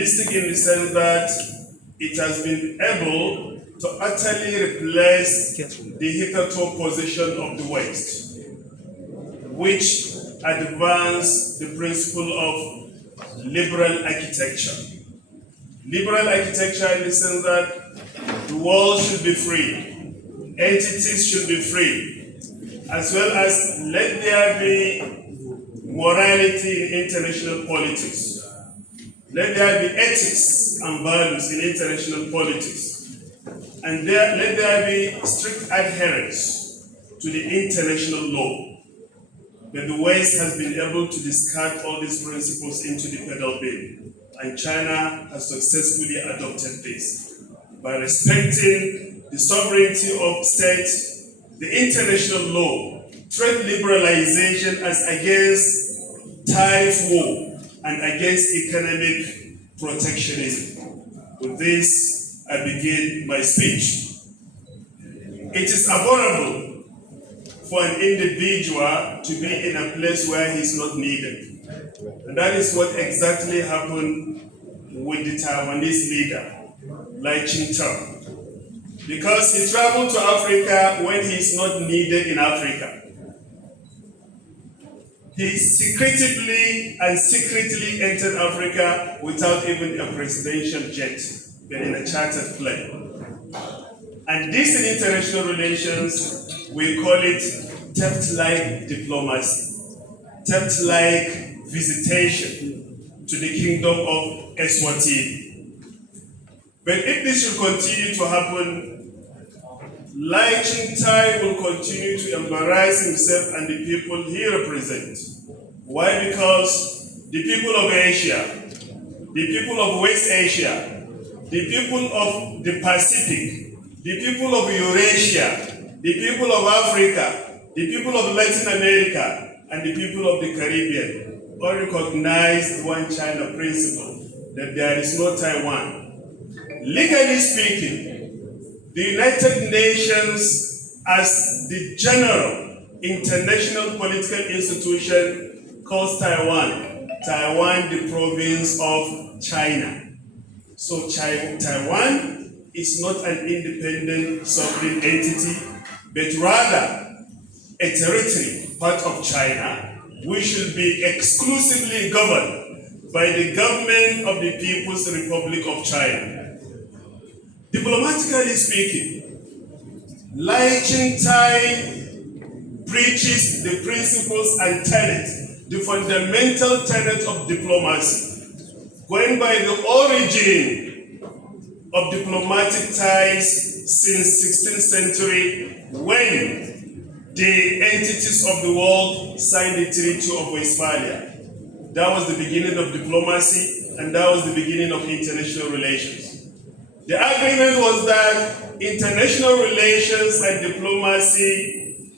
realistic in the sense that it has been able to utterly replace the hitherto position of the West, which advanced the principle of liberal architecture. Liberal architecture in the sense that the world should be free, entities should be free, as well as let there be morality in international politics. Let there be ethics and values in international politics. And let there be strict adherence to the international law. But the West has been able to discard all these principles into the pedal bin. And China has successfully adopted this by respecting the sovereignty of states, the international law, trade liberalization as against tariff war, and against economic protectionism. With this, I begin my speech. It is abhorrible for an individual to be in a place where he's not needed. And that is what exactly happened with the Taiwanese leader, Lai Ching-te, because he traveled to Africa when he's not needed in Africa. He secretly entered Africa without even a presidential jet, but in a chartered plane. And this in international relations, we call it theft-like diplomacy, theft-like visitation to the kingdom of Eswatini. But if this should continue to happen, Lai Ching-te will continue to embarrass himself and the people he represents. Why? Because the people of Asia, the people of West Asia, the people of the Pacific, the people of Eurasia, the people of Africa, the people of Latin America, and the people of the Caribbean all recognize the one China principle, that there is no Taiwan. Legally speaking, the United Nations, as the general international political institution, calls Taiwan the province of China. So Taiwan is not an independent sovereign entity, but rather a territory, part of China, which should be exclusively governed by the government of the People's Republic of China. Diplomatically speaking, Lai Ching-te preaches the principles and tenets, the fundamental tenets of diplomacy, going by the origin of diplomatic ties since 16th century, when the entities of the world signed the Treaty of Westphalia. That was the beginning of diplomacy, and that was the beginning of international relations. The agreement was that international relations and diplomacy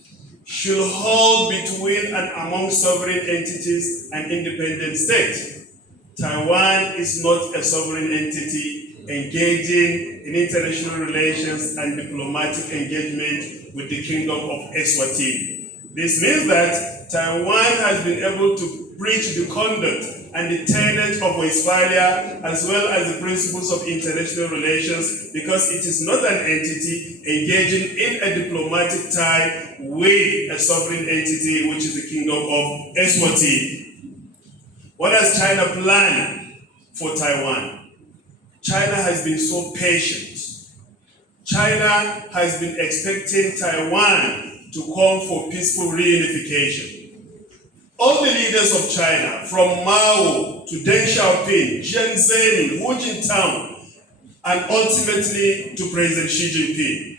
should hold between and among sovereign entities and independent states. Taiwan is not a sovereign entity engaging in international relations and diplomatic engagement with the Kingdom of Eswatini. This means that Taiwan has been able to breach the conduct and the tenets of Westphalia, as well as the principles of international relations, because it is not an entity engaging in a diplomatic tie with a sovereign entity, which is the Kingdom of Eswatini. What has China planned for Taiwan? China has been so patient. China has been expecting Taiwan to come for peaceful reunification. All the leaders of China, from Mao to Deng Xiaoping, Jiang Zemin, Hu Jintao, and ultimately to President Xi Jinping,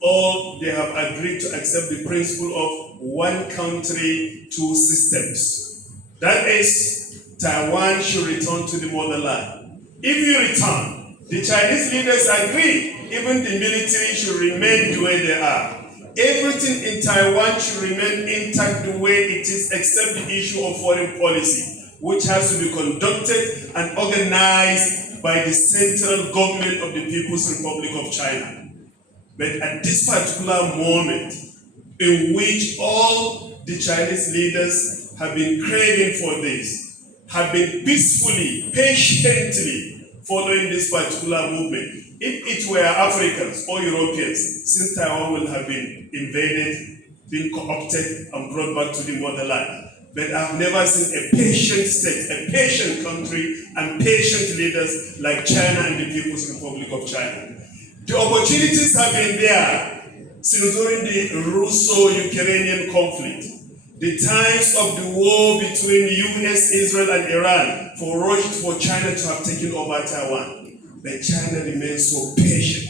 all they have agreed to accept the principle of one country, two systems. That is, Taiwan should return to the motherland. If you return, the Chinese leaders agree, even the military should remain the way they are. Everything in Taiwan should remain intact the way it is, except the issue of foreign policy, which has to be conducted and organized by the central government of the People's Republic of China. But at this particular moment, in which all the Chinese leaders have been craving for this, have been peacefully, patiently following this particular movement. If it were Africans or Europeans, since Taiwan will have been invaded, been co-opted and brought back to the motherland. But I've never seen a patient state, a patient country, and patient leaders like China and the People's Republic of China. The opportunities have been there since during the Russo-Ukrainian conflict. The times of the war between US, Israel, and Iran for China to have taken over Taiwan. But China remains so patient.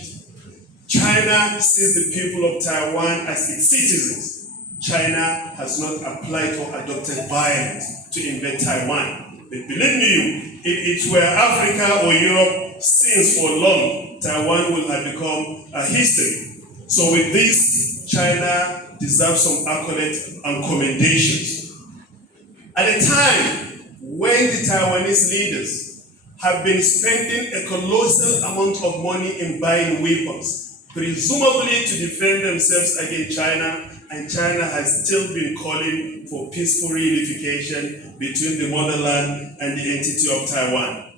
China sees the people of Taiwan as its citizens. China has not applied or adopted violence to invade Taiwan. But believe me, if it were Africa or Europe, since for long, Taiwan will have become a history. So with this, China deserves some accolades and commendations. At a time when the Taiwanese leaders have been spending a colossal amount of money in buying weapons, presumably to defend themselves against China, and China has still been calling for peaceful reunification between the motherland and the entity of Taiwan.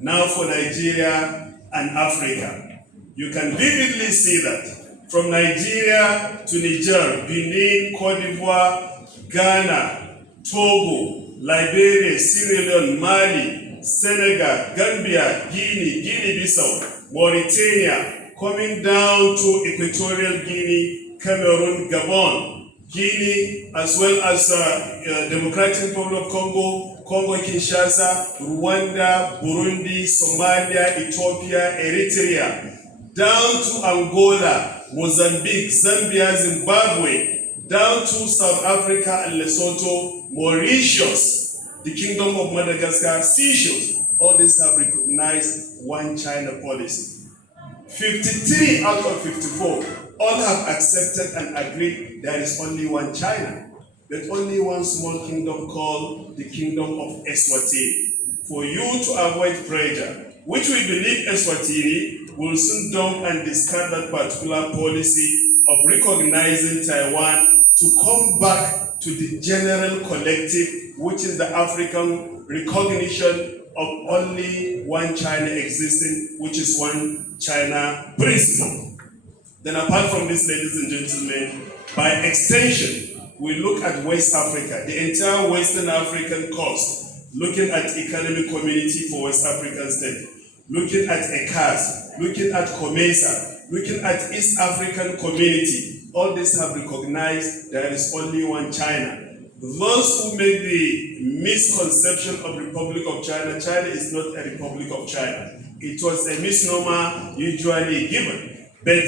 Now for Nigeria and Africa, you can vividly see that from Nigeria to Niger, Benin, Cote d'Ivoire, Ghana, Togo, Liberia, Sierra Leone, Mali, Senegal, Gambia, Guinea-Bissau, Mauritania, coming down to Equatorial Guinea, Cameroon, Gabon, Guinea, as well as Democratic Republic of Congo, Congo-Kinshasa, Rwanda, Burundi, Somalia, Ethiopia, Eritrea, down to Angola, Mozambique, Zambia, Zimbabwe, down to South Africa and Lesotho, Mauritius, the Kingdom of Madagascar, Seychelles. All these have recognized one China policy. 53 out of 54 all have accepted and agreed there is only one China, but only one small kingdom called the Kingdom of Eswatini. For you to avoid pressure, which we believe Eswatini will soon dump and discard that particular policy of recognizing Taiwan to come back to the general collective, which is the African recognition of only one China existing, which is one China principle. Then apart from this, ladies and gentlemen, by extension, we look at West Africa, the entire Western African coast, looking at economic community for West African state, looking at ECAS, looking at COMESA, looking at East African community. All these have recognized there is only one China. Those who make the misconception of Republic of China, China is not a Republic of China. It was a misnomer usually given. But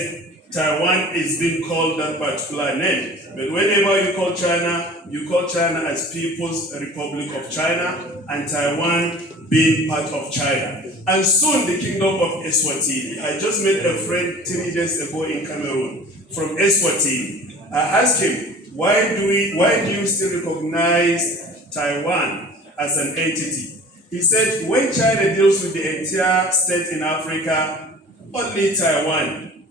Taiwan is being called that particular name. But whenever you call China as People's Republic of China, and Taiwan being part of China. And soon the Kingdom of Eswatini. I just met a friend 3 days ago in Cameroon from Eswatini. I asked him, why do you still recognize Taiwan as an entity? He said, when China deals with the entire state in Africa, only Taiwan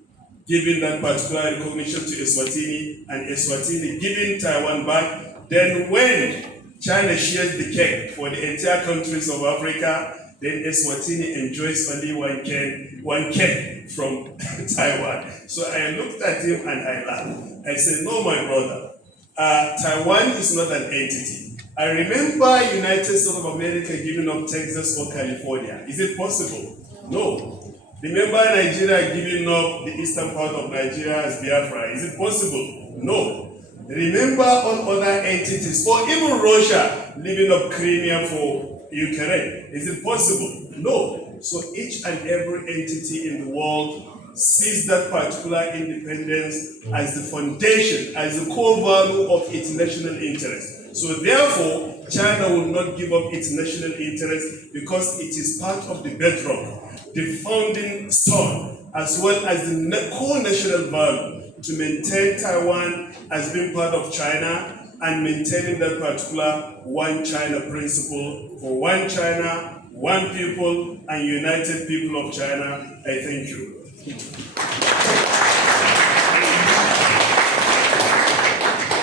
giving that particular recognition to Eswatini, and Eswatini giving Taiwan back. Then when China shares the cake for the entire countries of Africa, then Eswatini enjoys only one cake from Taiwan. So I looked at him and I laughed. I said, no, my brother, Taiwan is not an entity. I remember United States of America giving up Texas or California. Is it possible? No. Remember Nigeria giving up the eastern part of Nigeria as Biafra. Is it possible? No. Remember all other entities, or even Russia leaving up Crimea for Ukraine. Is it possible? No. So each and every entity in the world sees that particular independence as the foundation, as the core value of its national interest. So therefore, China will not give up its national interest because it is part of the bedrock, the founding stone, as well as the core national value to maintain Taiwan as being part of China and maintaining that particular one China principle for one China, one people, and united people of China. I thank you.